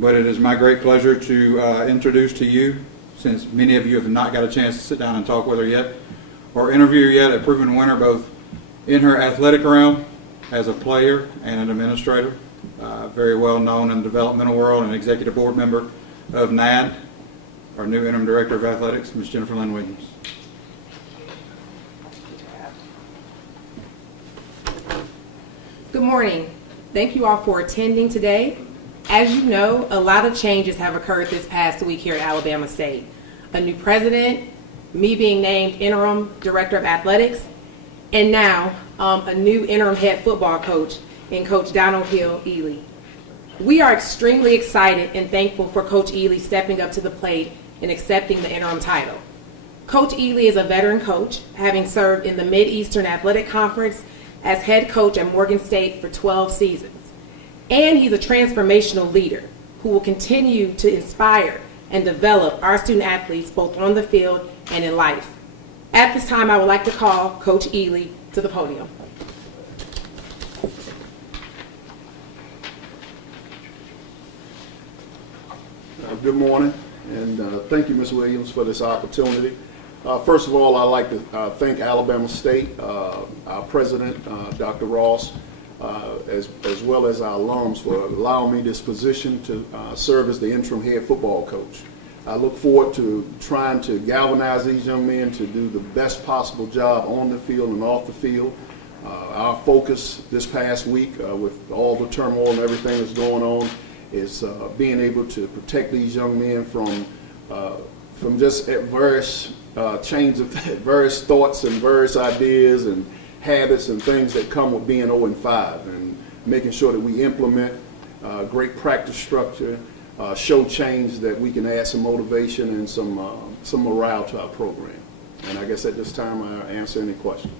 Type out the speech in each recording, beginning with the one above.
But it is my great pleasure to introduce to you, since many of you have not got a chance to sit down and talk with her yet, or interview her yet, a proven winner both in her athletic realm as a player and an administrator, very well known in the developmental world, and executive board member of NAD, our new interim director of athletics, Ms. Jennifer Lynn Williams. Good morning. Thank you all for attending today. As you know, a lot of changes have occurred this past week here at Alabama State. A new president, me being named interim director of athletics, and now a new interim head football coach in Coach Donald Hill Ely. We are extremely excited and thankful for Coach Ely stepping up to the plate and accepting the interim title. Coach Ely is a veteran coach, having served in the Mid-Eastern Athletic Conference as head coach at Morgan State for 12 seasons. And he's a transformational leader who will continue to inspire and develop our student athletes both on the field and in life. At this time, I would like to call Coach Ely to the podium. Good morning, and thank you, Ms. Williams, for this opportunity. First of all, I'd like to thank Alabama State, our president, Dr. Ross, as well as our alums for allowing me this position to serve as the interim head football coach. I look forward to trying to galvanize these young men to do the best possible job on the field and off the field. Our focus this past week, with all the turmoil and everything that's going on, is being able to protect these young men from just various chains of various thoughts and various ideas and habits and things that come with being 0-5, and making sure that we implement great practice structure, show change that we can add some motivation and some morale to our program. And I guess at this time I'll answer any questions.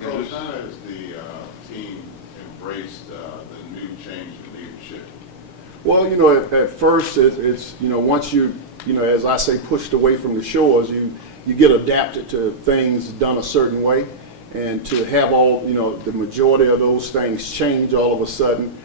Coach, how has the team embraced the new change in leadership? Well, you know, at first it's you know, once you know, as I say, pushed away from the shores, you get adapted to things done a certain way, and to have all, you know, the majority of those things change all of a sudden,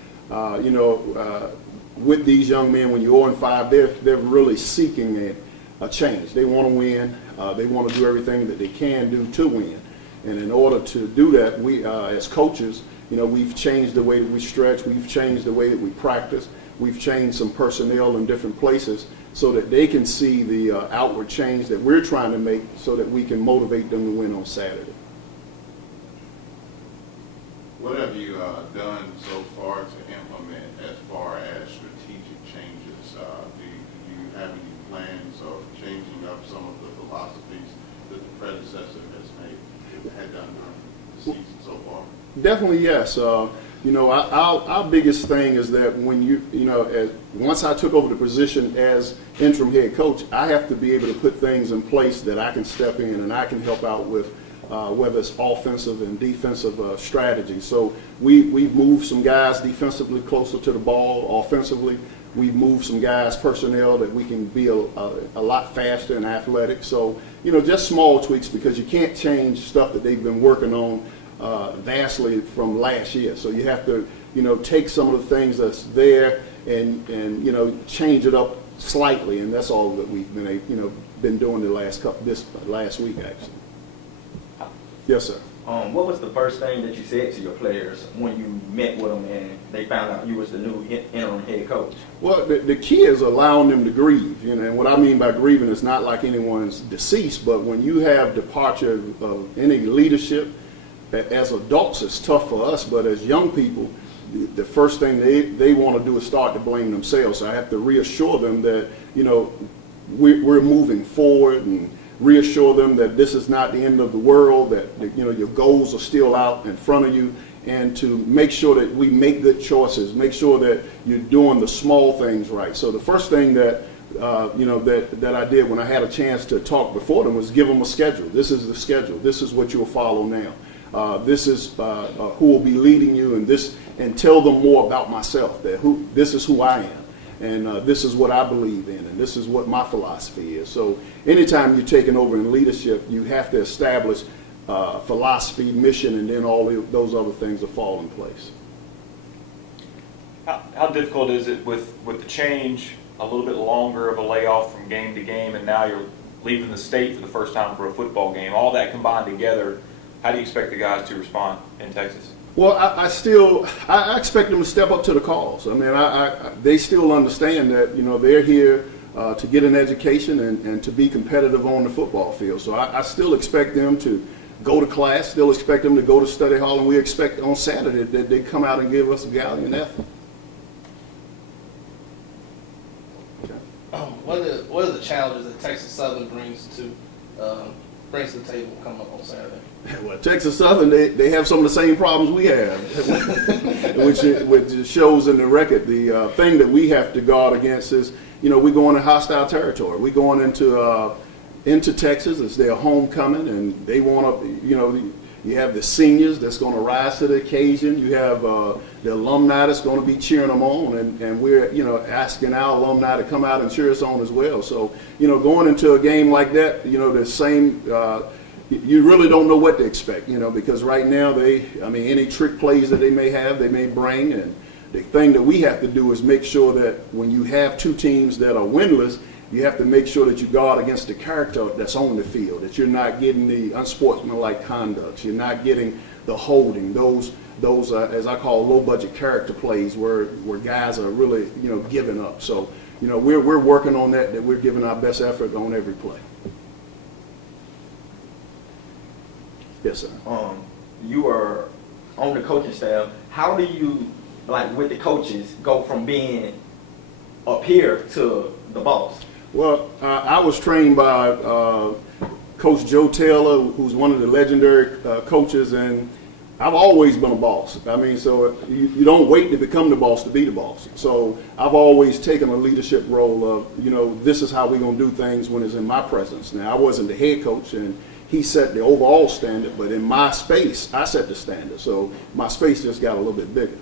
you know, with these young men, when you're 0-5, they're really seeking a change. They want to win. They want to do everything that they can do to win. And in order to do that, we as coaches, you know, we've changed the way that we stretch. We've changed the way that we practice. We've changed some personnel in different places so that they can see the outward change that we're trying to make, so that we can motivate them to win on Saturday. What have you done so far to implement as far as strategic changes? Do you have any plans of changing up some of the philosophies that the predecessor had done during the season so far? Definitely, yes. You know, our biggest thing is that when you know, once I took over the position as interim head coach, I have to be able to put things in place that I can step in and I can help out with, whether it's offensive and defensive strategy. So we've moved some guys defensively closer to the ball. Offensively, we've moved some guys personnel that we can be a lot faster and athletic. So, you know, just small tweaks, because you can't change stuff that they've been working on vastly from last year. So you have to, you know, take some of the things that's there and you know, change it up slightly, and that's all that we've been doing this last week actually. Yes, sir. What was the first thing that you said to your players when you met with them and they found out you was the new interim head coach? Well, the key is allowing them to grieve. You know, and what I mean by grieving is not like anyone's deceased, but when you have departure of any leadership, as adults it's tough for us, but as young people, the first thing they want to do is start to blame themselves. So I have to reassure them that, you know, we're moving forward, and reassure them that this is not the end of the world, that you know, your goals are still out in front of you, and to make sure that we make good choices, make sure that you're doing the small things right. So the first thing that you know, that I did when I had a chance to talk before them was give them a schedule. This is the schedule. This is what you'll follow now. This is who will be leading you, and tell them more about myself. That this is who I am, and this is what I believe in, and this is what my philosophy is. So anytime you're taking over in leadership, you have to establish philosophy, mission, and then all those other things will fall in place. How difficult is it with the change, a little bit longer of a layoff from game to game, and now you're leaving the state for the first time for a football game? All that combined together, how do you expect the guys to respond in Texas? Well, I expect them to step up to the cause. I mean, they still understand that, they're here to get an education and to be competitive on the football field. So I still expect them to go to class, still expect them to go to study hall, and we expect on Saturday that they come out and give us a gallant effort. What are the challenges that Texas Southern brings to the table coming up on Saturday? Well, Texas Southern, they have some of the same problems we have, which shows in the record. The thing that we have to guard against is, we go into hostile territory. We're going into Texas. It's their homecoming, and they want to, you have the seniors that's going to rise to the occasion. You have the alumni that's going to be cheering them on, and we're, asking our alumni to come out and cheer us on as well. So, going into a game like that, the same, you really don't know what to expect, because right now any trick plays that they may bring, and the thing that we have to do is make sure that when you have two teams that are winless, you have to make sure that you guard against the character that's on the field, that you're not getting the unsportsmanlike conducts, you're not getting the holding, those as I call low-budget character plays where guys are really, giving up. So, we're working on that we're giving our best effort on every play. Yes, sir. You are on the coaching staff. How do you, with the coaches, go from being up here to the boss? Well, I was trained by Coach Joe Taylor, who's one of the legendary coaches, and I've always been a boss. I mean, so you don't wait to become the boss to be the boss. So I've always taken a leadership role of, this is how we're going to do things when it's in my presence. Now, I wasn't the head coach, and he set the overall standard, but in my space, I set the standard. So my space just got a little bit bigger.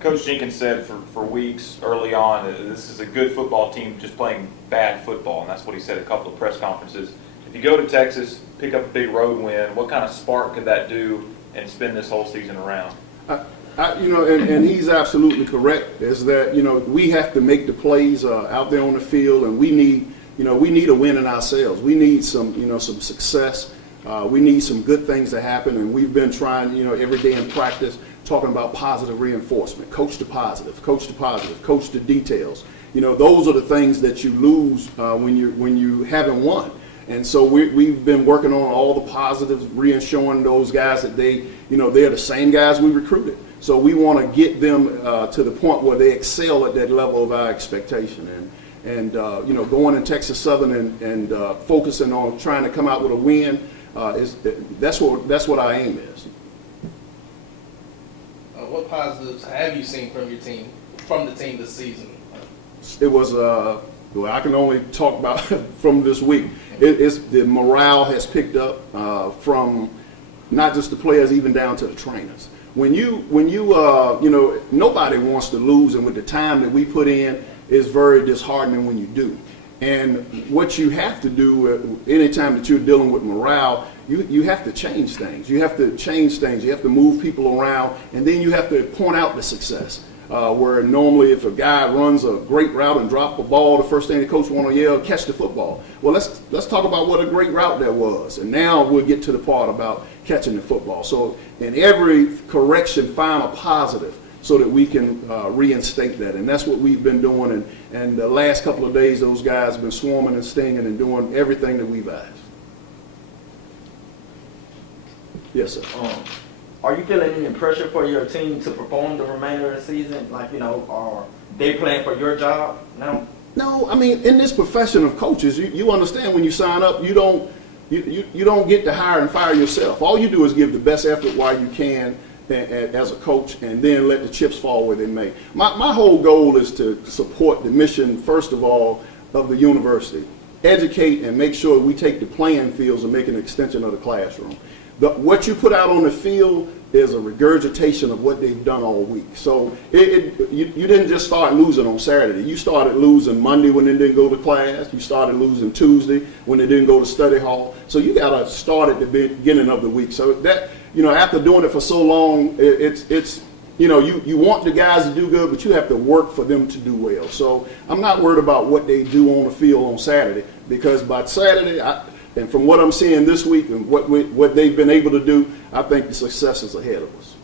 Coach Jenkins said for weeks early on, this is a good football team just playing bad football, and that's what he said at a couple of press conferences. If you go to Texas, pick up a big road win, what kind of spark could that do and spin this whole season around? And he's absolutely correct, is that, we have to make the plays out there on the field, and we need a win in ourselves. We need some success. We need some good things to happen, and we've been trying, every day in practice, talking about positive reinforcement, coach to positive, coach to positive, coach to details. Those are the things that you lose when you haven't won. And so we've been working on all the positives, reassuring those guys that they're the same guys we recruited. So we want to get them to the point where they excel at that level of our expectation. And going in Texas Southern and focusing on trying to come out with a win, that's what our aim is. What positives have you seen from the team this season? It was I can only talk about from this week. It's the morale has picked up from not just the players, even down to the trainers. When you nobody wants to lose, and with the time that we put in, it's very disheartening when you do. And what you have to do anytime that you're dealing with morale, you have to change things. You have to change things. You have to move people around, and then you have to point out the success. Where normally if a guy runs a great route and drop a ball, the first thing the coach want to yell, catch the football. Well, let's talk about what a great route that was. And now we'll get to the part about catching the football. So in every correction, find a positive so that we can reinstate that. And that's what we've been doing. And the last couple of days, those guys have been swarming and stinging and doing everything that we've asked. Yes, sir. Are you feeling any pressure for your team to perform the remainder of the season? Are they playing for your job now? No, I mean, in this profession of coaches, you understand when you sign up, you don't get to hire and fire yourself. All you do is give the best effort while you can as a coach, and then let the chips fall where they may. My whole goal is to support the mission, first of all, of the university. Educate and make sure we take the playing fields and make an extension of the classroom. What you put out on the field is a regurgitation of what they've done all week. So you didn't just start losing on Saturday. You started losing Monday when they didn't go to class. You started losing Tuesday when they didn't go to study hall. So you got to start at the beginning of the week. So that, after doing it for so long, it's you want the guys to do good, but you have to work for them to do well. So I'm not worried about what they do on the field on Saturday, because by Saturday, and from what I'm seeing this week and what they've been able to do, I think the success is ahead of us.